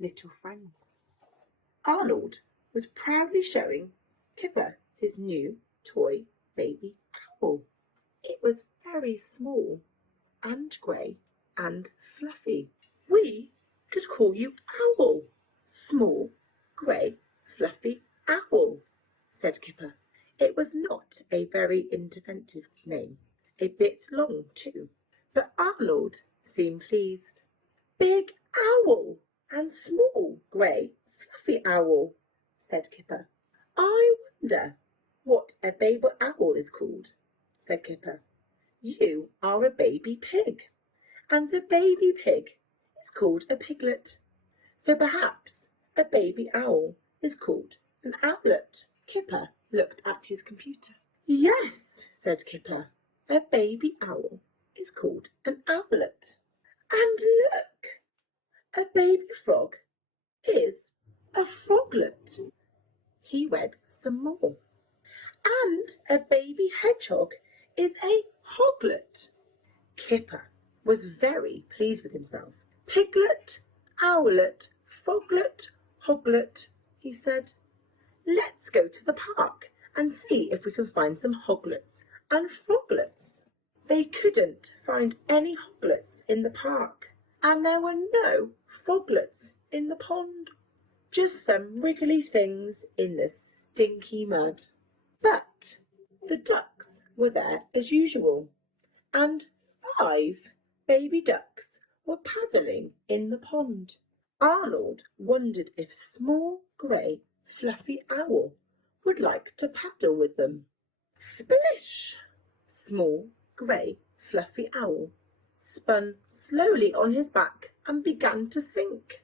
little friends. Arnold was proudly showing Kipper his new toy baby owl. It was very small and grey and fluffy. "We could call you Owl, small, grey, fluffy owl," said Kipper. It was not a very inventive name, a bit long too, but Arnold seemed pleased. "Big owl and small, grey, fluffy owl," said Kipper. "I wonder what a baby owl is called," said Kipper. "You are a baby pig, and a baby pig is called a piglet. So perhaps a baby owl is called an owlet." Kipper looked at his computer. "Yes," said Kipper, "a baby owl is called an owlet. And look, a baby frog is a froglet." He read some more. "And a baby hedgehog is a hoglet." Kipper was very pleased with himself. "Piglet, owlet, froglet, hoglet," he said. "Let's go to the park and see if we can find some hoglets and froglets." They couldn't find any hoglets in the park, and there were no froglets in the pond, just some wriggly things in the stinky mud. But the ducks were there as usual, and 5 baby ducks were paddling in the pond. Arnold wondered if small, grey, fluffy owl would like to paddle with them. Splish! Small, grey, fluffy owl spun slowly on his back and began to sink.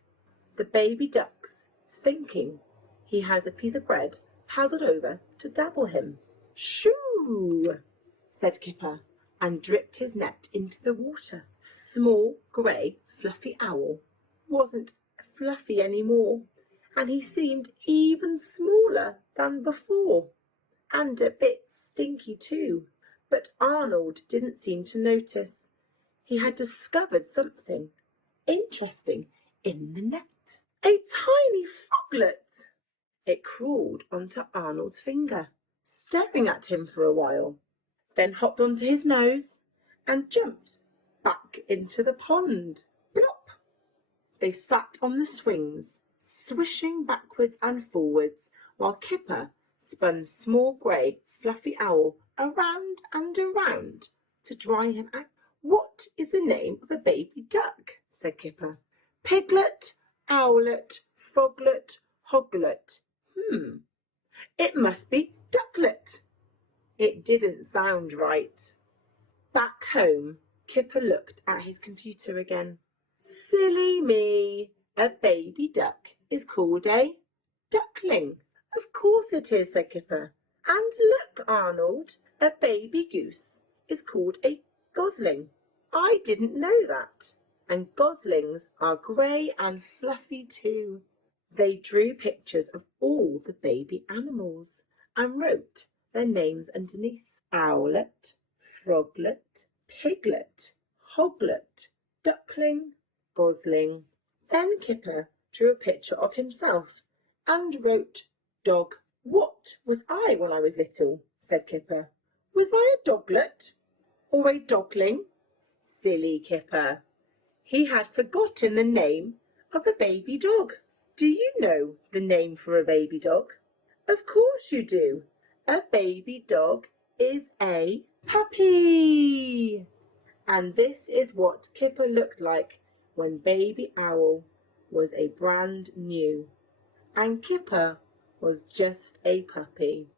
The baby ducks, thinking he has a piece of bread, paddled over to dabble him. "Shoo!" said Kipper, and dipped his net into the water. Small, grey, fluffy owl wasn't fluffy any more, and he seemed even smaller than before, and a bit stinky too. But Arnold didn't seem to notice. He had discovered something interesting in the net. A tiny froglet! It crawled onto Arnold's finger, staring at him for a while, then hopped onto his nose and jumped back into the pond. Plop! They sat on the swings, swishing backwards and forwards, while Kipper spun small, grey, fluffy owl around and around to dry him out. "What is the name of a baby duck?" said Kipper. "Piglet, owlet, froglet, hoglet. It must be ducklet." It didn't sound right. Back home, Kipper looked at his computer again. "Silly me! A baby duck is called a duckling." "Of course it is," said Kipper. "And look, Arnold, a baby goose is called a gosling. I didn't know that. And goslings are grey and fluffy too." They drew pictures of all the baby animals and wrote their names underneath. Owlet, froglet, piglet, hoglet, duckling, gosling. Then Kipper drew a picture of himself and wrote dog. "What was I when I was little?" said Kipper. "Was I a doglet or a dogling?" Silly Kipper. He had forgotten the name of a baby dog. Do you know the name for a baby dog? Of course you do. A baby dog is a puppy. And this is what Kipper looked like when Baby Owl was a brand new, and Kipper was just a puppy.